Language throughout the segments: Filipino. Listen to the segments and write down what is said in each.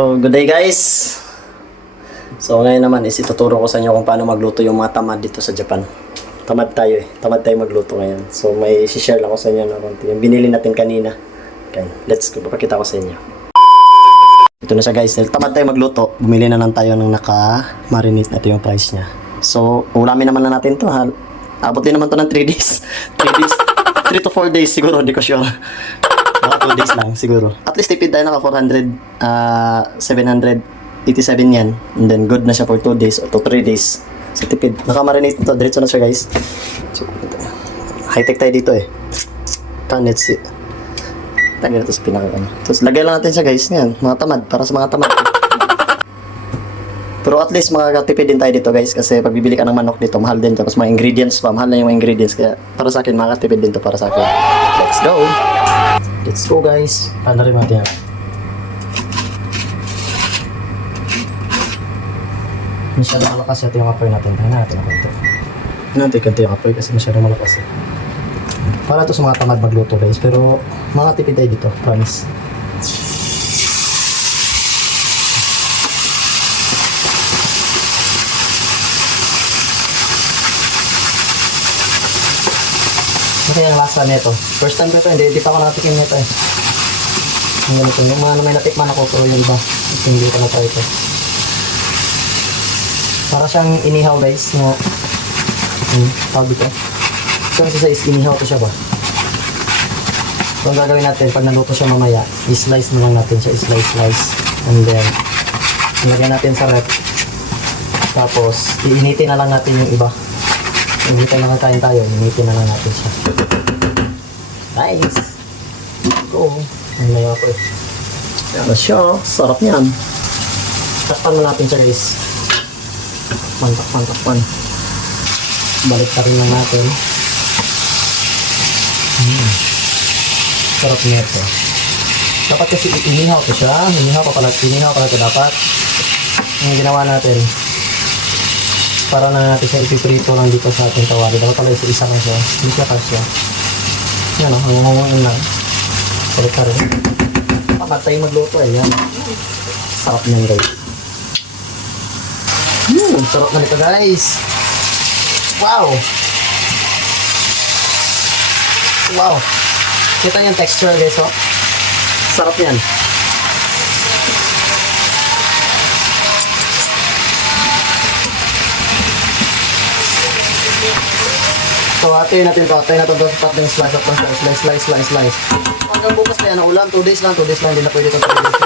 So, good day guys! So ngayon naman is ituturo ko sa inyo kung paano magluto yung mga tamad dito sa Japan. Tamad tayo Tamad tayo magluto ngayon. So may share lang ko sa inyo na konti. Yung binili natin kanina. Okay, let's go. Papakita ko sa inyo. Ito na siya guys. Tamad tayo magluto. Bumili na lang tayo ng naka-marinate. Ito yung price niya. So ulamin naman na natin to. Abot din naman to ng 3 days. 3 days. 3 to 4 days siguro. Hindi ko sure. Mga 2 days lang siguro. At least tipid tayo naka 787 yan. And then good na siya for 2 days or 3 days. So tipid. Naka-marinate ito. Diretso na siya guys. So, high-tech tayo dito let's see. Lagyan natin sa pinaka. Tapos lagay lang natin siya guys. Yan. Mga tamad. Para sa mga tamad. Pero at least makakatipid din tayo dito guys. Kasi pag bibili ka ng manok dito, mahal din. Tapos mga ingredients pa. Mahal na yung mga ingredients. Kaya para sa akin, makakatipid din to para sa akin. Let's go! Let's go guys. Paano rin natin yan? Masyado malakas ito yung apoy natin. Tayo natin ang konti. Natin konti yung apoy kasi masyado malakas Para ito sa mga tamad magluto guys. Pero makatipid tayo dito. Promise. Kasi yung lasa nito. First time ko ito, hindi pa ako nakatikim nito Yung ganito, yung mga may natikman ako, pero yung iba, hindi ko na try ito. Para siyang inihaw guys, no? Tawag ito. So kasi sa inihaw to siya ba? So ang gagawin natin, pag naluto siya mamaya, i-slice na lang natin siya, slice. And then, ilagay natin sa rep. Tapos, iinitin na lang natin yung iba. Hindi tayo nakakain tayo, initin na lang natin siya. Nice! Go! Ano na yung ako Yan na siya, sarap niyan. Takpan mo natin siya guys. Takpan. Balik na rin lang natin. Sarap niya ito. Dapat kasi inihaw ko siya. Inihaw pa pala ito dapat. Yung ginawa natin. Para na natin siya ipiprito lang dito sa ating kawali. Dapat pala isa lang siya. Hindi siya kasya. Yan hangungungin lang. Balik ka rin. Pamat tayo magluto yan. Sarap niyan guys. Sarap na nito guys. Wow! Wow! Kita yung texture guys Sarap yan. So, hatayin natin ito. Hatayin natin ito. Tatlong slice. Slice. Hanggang bukas na yan ang ulam. 2 days lang. Hindi na pwede ito 3 days.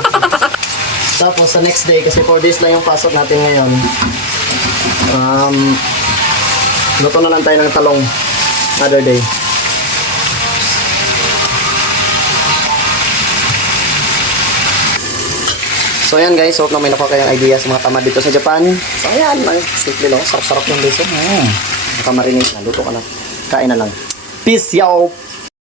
Tapos, sa next day, kasi 4 days lang yung pasok natin ngayon. Luto na lang tayo ng talong. Other day. So, ayan guys. Hope na may nakuha kayong idea sa mga tamad dito sa Japan. So, ayan. Simple lang. Sarap-sarap yung beso. Nakamarinate na. Luto ka na. Kain na lang. Peace, y'all!